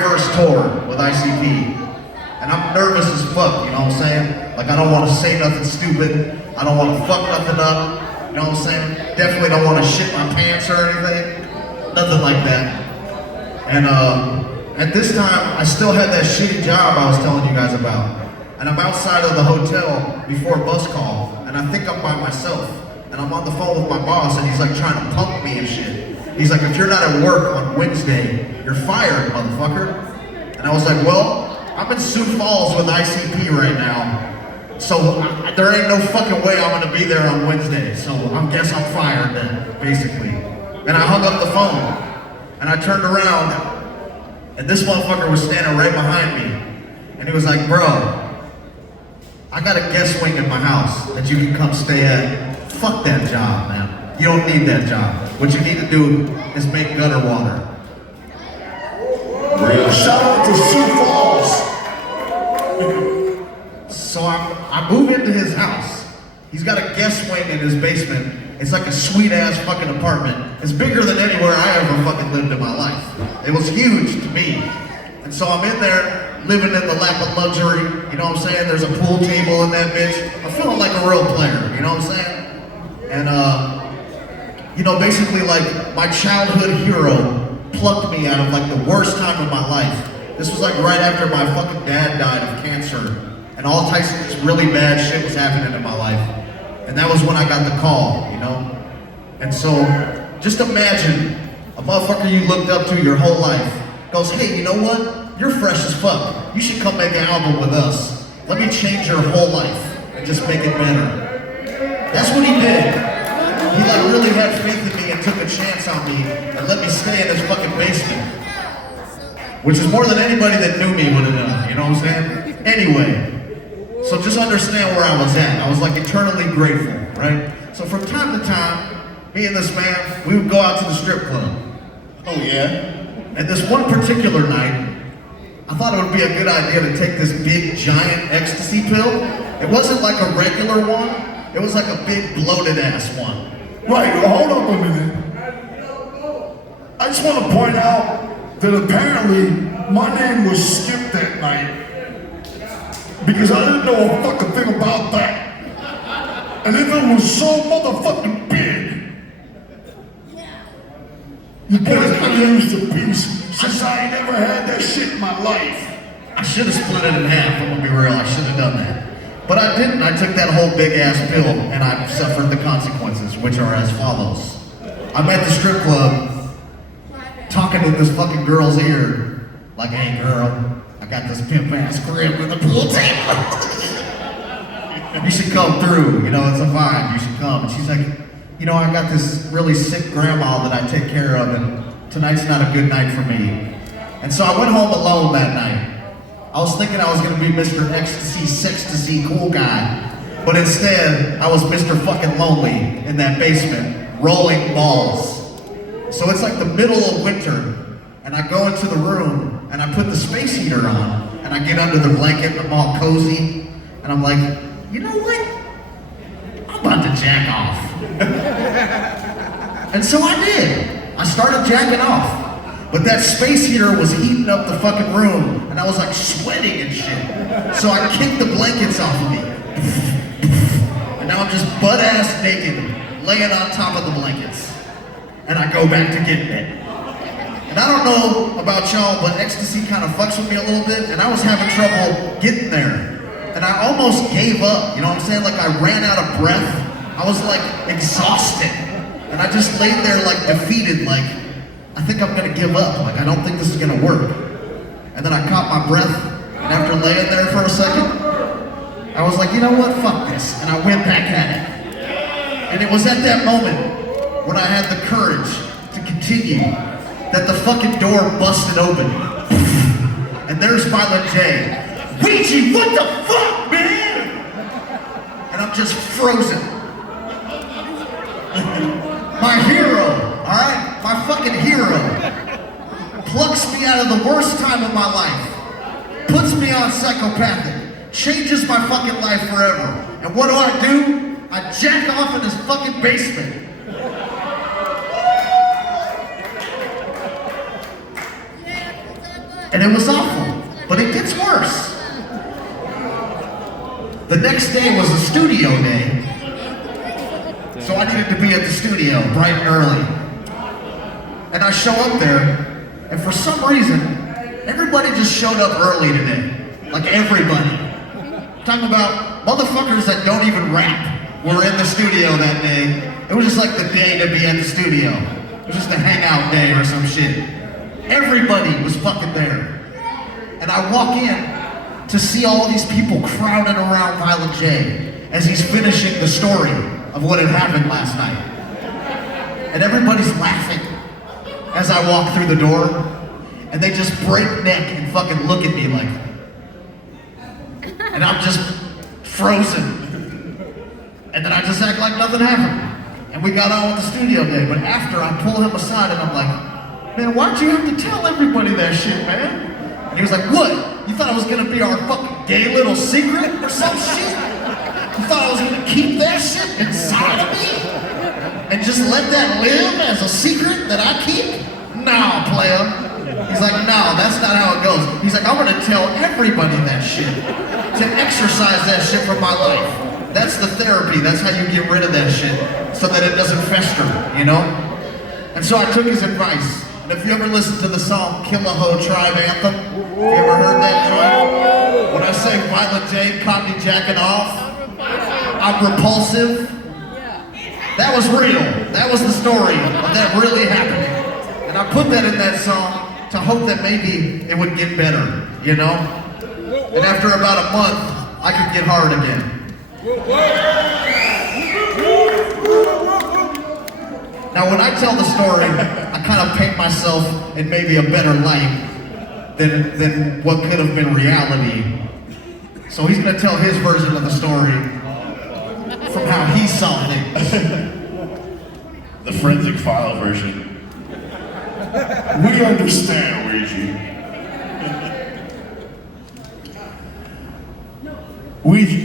first tour with ICP, and I'm nervous as fuck, you know what I'm saying? Like, I don't want to say nothing stupid, I don't want to fuck nothing up, you know what I'm saying? Definitely don't want to shit my pants or anything, nothing like that. And at this time, I still had that shitty job I was telling you guys about, and I'm outside of the hotel before a bus call, and I think I'm by myself, and I'm on the phone with my boss, and he's like trying to punk me and shit. He's like, if you're not at work on Wednesday, you're fired, motherfucker. And I was like, well, I'm in Sioux Falls with ICP right now, so there ain't no fucking way I'm gonna be there on Wednesday, so I guess I'm fired then, basically. And I hung up the phone, and I turned around, and this motherfucker was standing right behind me, and he was like, bro, I got a guest wing in my house that you can come stay at. Fuck that job, man. You don't need that job. What you need to do is make gutter water. Shout out to Sioux Falls. So I move into his house. He's got a guest wing in his basement. It's like a sweet ass fucking apartment. It's bigger than anywhere I ever fucking lived in my life. It was huge to me. And so I'm in there, living in the lap of luxury. You know what I'm saying? There's a pool table in that bitch. I'm feeling like a real player, you know what I'm saying? And you know, basically like my childhood hero plucked me out of like the worst time of my life. This was like right after my fucking dad died of cancer, and all types of this really bad shit was happening in my life. And that was when I got the call, you know? And so, just imagine a motherfucker you looked up to your whole life goes, hey, you know what? You're fresh as fuck. You should come make an album with us. Let me change your whole life and just make it better. That's what he did. He like really had faith in me and took a chance on me and let me stay in his fucking basement. Which is more than anybody that knew me would have done, you know what I'm saying? Anyway, so just understand where I was at. I was like eternally grateful, right? So from time to time, me and this man, we would go out to the strip club. Oh yeah? And this one particular night, I thought it would be a good idea to take this big giant ecstasy pill. It wasn't like a regular one, it was like a big bloated ass one. Right, hold up a minute. I just want to point out that apparently my name was skipped that night because I didn't know a fucking thing about that. And if it was so motherfucking big, you boys could use the piece since I ain't never had that shit in my life. I should have split it in half, I'm gonna be real, I should have done that. But I didn't. I took that whole big ass pill and I suffered the consequences, which are as follows. I'm at the strip club talking to this fucking girl's ear, like, hey girl, I got this pimp ass crib with a pool table. You should come through, you know, it's a vibe, you should come. And she's like, you know, I got this really sick grandma that I take care of and tonight's not a good night for me. And so I went home alone that night. I was thinking I was gonna be Mr. Ecstasy, Sextasy, cool guy, but instead, I was Mr. fucking Lonely in that basement, rolling balls. So it's like the middle of winter, and I go into the room, and I put the space heater on, and I get under the blanket, and I'm all cozy, and I'm like, you know what? I'm about to jack off. And so I did. I started jacking off. But that space heater was heating up the fucking room, and I was like sweating and shit. So I kicked the blankets off of me. And now I'm just butt-ass naked, laying on top of the blankets. And I go back to getting it. And I don't know about y'all, but ecstasy kind of fucks with me a little bit, and I was having trouble getting there. And I almost gave up, you know what I'm saying? Like I ran out of breath. I was like exhausted. And I just laid there like defeated, like, I think I'm gonna give up, like I don't think this is gonna work. And then I caught my breath, and after laying there for a second, I was like, you know what, fuck this, and I went back at it. And it was at that moment when I had the courage to continue that the fucking door busted open. And there's Violent J. Ouija, what the fuck, man? And I'm just frozen. My hero, alright? My fucking hero plucks me out of the worst time of my life, puts me on psychopathic, changes my fucking life forever. And what do? I jack off in his fucking basement. And it was awful, but it gets worse. The next day was a studio day, so I needed to be at the studio bright and early. And I show up there, and for some reason, everybody just showed up early today. Like everybody. I'm talking about motherfuckers that don't even rap were in the studio that day. It was just like the day to be at the studio. It was just a hangout day or some shit. Everybody was fucking there. And I walk in to see all these people crowded around Violent J as he's finishing the story of what had happened last night. And everybody's laughing as I walk through the door, and they just break neck and fucking look at me like, and I'm just frozen. And then I just act like nothing happened. And we got on with the studio day, but after I pull him aside and I'm like, man, why'd you have to tell everybody that shit, man? And he was like, what? You thought it was gonna be our fucking gay little secret or some shit? You thought I was gonna keep that shit inside of me? And just let that live as a secret that I keep? Nah, player. He's like, no, that's not how it goes. He's like, I'm gonna tell everybody that shit. To exercise that shit from my life. That's the therapy, that's how you get rid of that shit. So that it doesn't fester, you know? And so I took his advice. And if you ever listen to the song Kill a Hoe Tribe Anthem, you ever heard that joint? When I say Violent J caught me jacking off, I'm repulsive. That was real. That was the story of that really happening. And I put that in that song to hope that maybe it would get better, you know? And after about a month, I could get hard again. Now when I tell the story, I kind of paint myself in maybe a better light than what could have been reality. So he's gonna tell his version of the story from how he saw things. The forensic file version. We understand, Ouija. Ouija,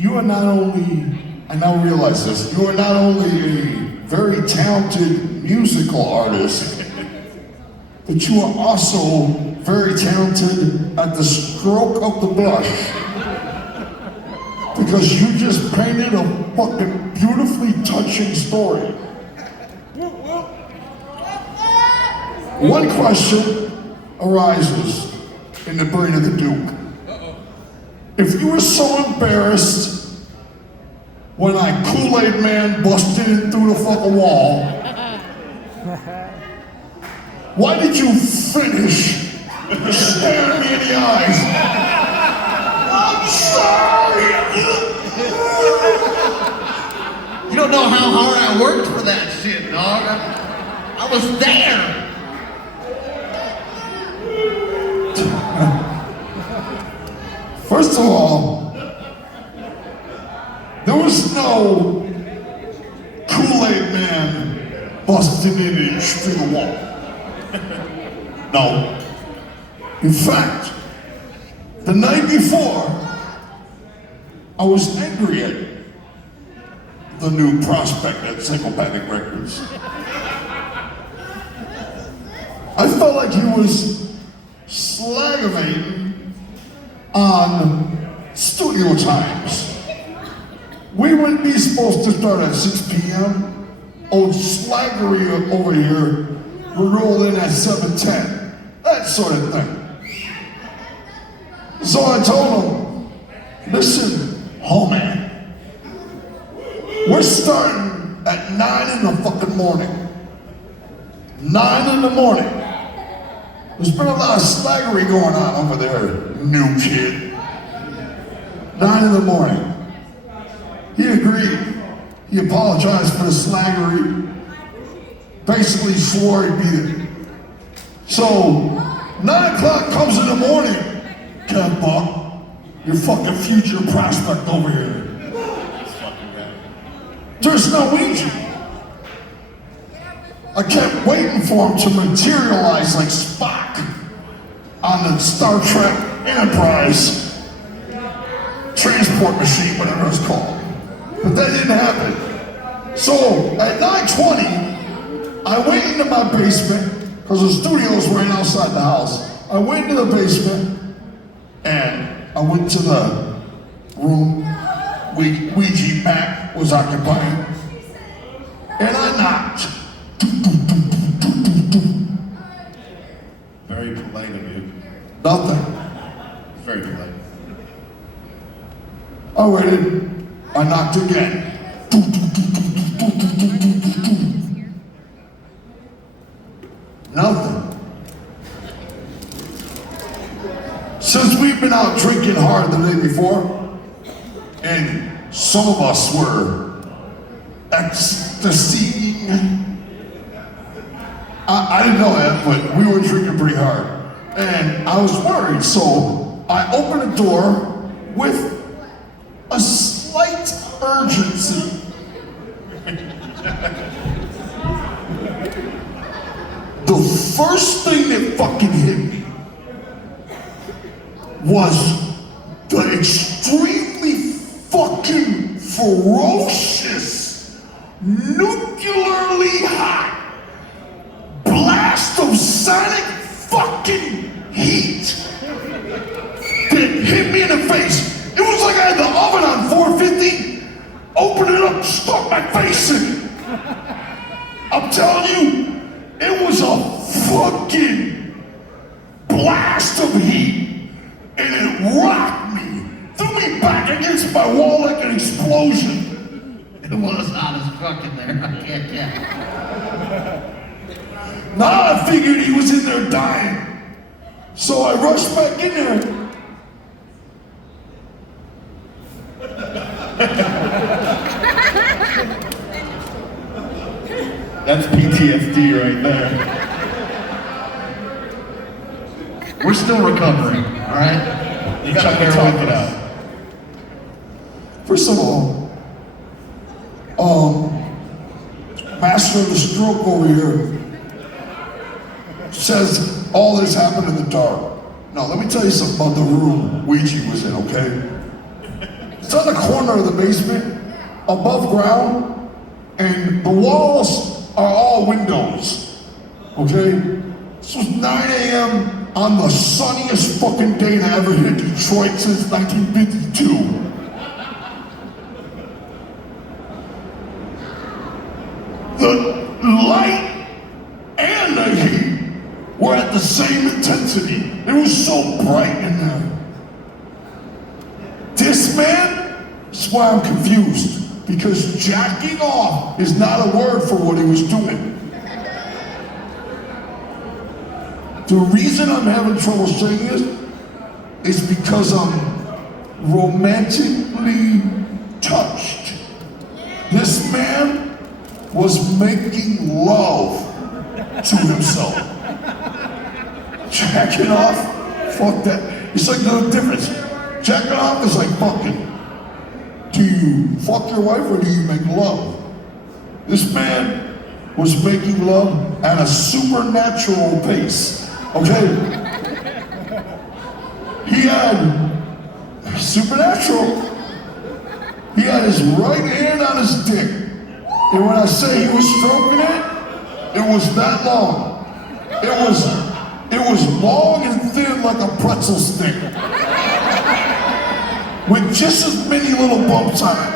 you are not only, I now realize this, you are not only a very talented musical artist, but you are also very talented at the stroke of the brush. Because you just painted a fucking beautifully touching story. One question arises in the brain of the Duke. If you were so embarrassed when I Kool-Aid Man busted in through the fucking wall, why did you finish staring me in the eyes? I'm sorry! You don't know how hard I worked for that shit, dog. I was there. First of all, there was no Kool-Aid Man busting in through the wall. No. In fact, the night before, I was angry at the new prospect at Psychopathic Records. I felt like he was slagavating on studio times. We wouldn't be supposed to start at 6 p.m. Old Slaggery over here would roll in at 7:10. That sort of thing. So I told him, listen, homie, we're starting at 9 in the fucking morning. 9 in the morning. There's been a lot of slaggery going on over there, new kid. 9 in the morning. He agreed. He apologized for the slaggery. Basically swore he'd beat it. So, 9 o'clock comes in the morning. Kev Buck, your fucking future prospect over here. There's no Ouija. I kept waiting for him to materialize like Spock on the Star Trek Enterprise transport machine, whatever it's called. But that didn't happen. So at 9:20, I went into my basement, because the studio's right outside the house. I went into the basement and I went to the room Ouija Macc was occupying, and I knocked. Very polite of you. Nothing. Very polite. I waited. I knocked again. Nothing. Since we've been out drinking hard the day before, and some of us were ecstasying. I didn't know that, but we were drinking pretty hard. And I was worried, so I opened the door with a slight urgency. The first thing that fucking hit me was the extremely fucking ferocious, nuclearly hot blast of sonic fucking heat that hit me in the face. It was like I had the oven on 450, opened it up, stuck my face in it. I'm telling you, it was a fucking blast of heat, and it rocked me, threw me back against my wall like an explosion. It was hot as fuck in there, I can't tell. Now I figured he was in there dying, so I rushed back in there. That's PTSD right there. We're still recovering, all right? You gotta bear with us. First of all, Master of the Stroke over here says all this happened in the dark. Now, let me tell you something about the room Ouija was in, okay? It's on the corner of the basement, above ground, and the walls are all windows, okay? This was 9 a.m. on the sunniest fucking day to ever hit Detroit since 1952. The light and the heat were at the same intensity. It was so bright in there. This man, that's why I'm confused, because jacking off is not a word for what he was doing. The reason I'm having trouble saying this is because I'm romantically touched. This man was making love to himself. Jacking off, fuck that. It's like no difference. Jacking off is like fucking. Do you fuck your wife or do you make love? This man was making love at a supernatural pace, okay? He had, supernatural, he had his right hand on his dick. And when I say he was stroking it, it was that long. It was long and thin like a pretzel stick. With just as many little bumps on it.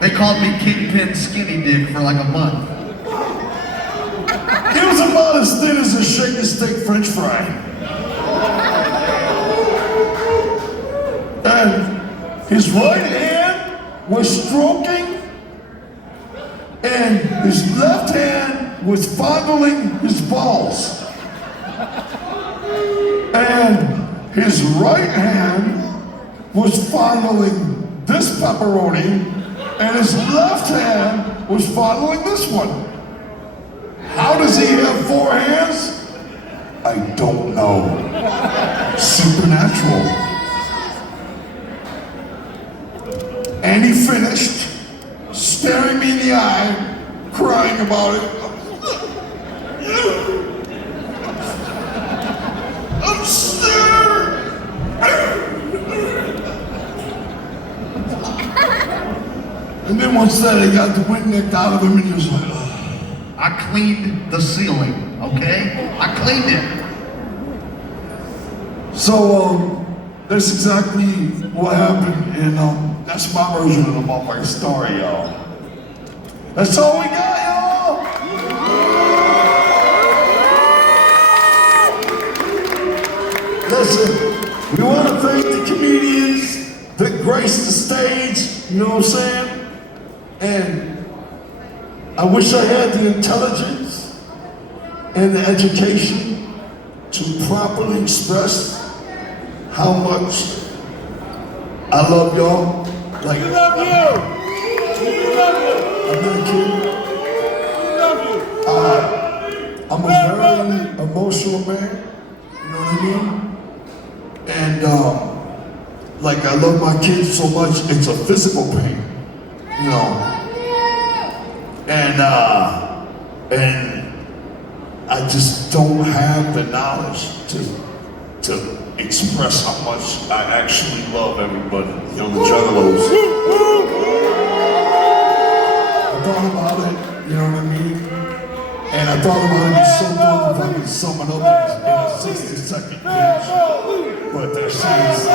They called me Kingpin Skinny Dick for like a month. It was about as thin as a shake and steak French fry. And his right hand was stroking, and his left hand was fondling his balls. And his right hand was fondling this pepperoni, and his left hand was fondling this one. How does he have 4 hands? I don't know. Supernatural. And he finished, staring me in the eye, crying about it. I'm scared. And then once that, he got the wind nicked out of him, and he was like, I cleaned the ceiling, okay? I cleaned it. So, that's exactly what happened, and that's my version of the motherfucking story, y'all. That's all we got, y'all! Listen, we want to thank the comedians that graced the stage, you know what I'm saying? And I wish I had the intelligence and the education to properly express how much I love y'all. Like, We love you! We love you! I'm not kidding. We love you! I'm a very emotional man, you know what I mean? And like I love my kids so much, it's a physical pain, you know. And I just don't have the knowledge to express how much I actually love everybody, you know, the juggalos. I thought about it, you know what I mean? And I thought about it so good if I could sum it up in a 60-second pitch. But that shit is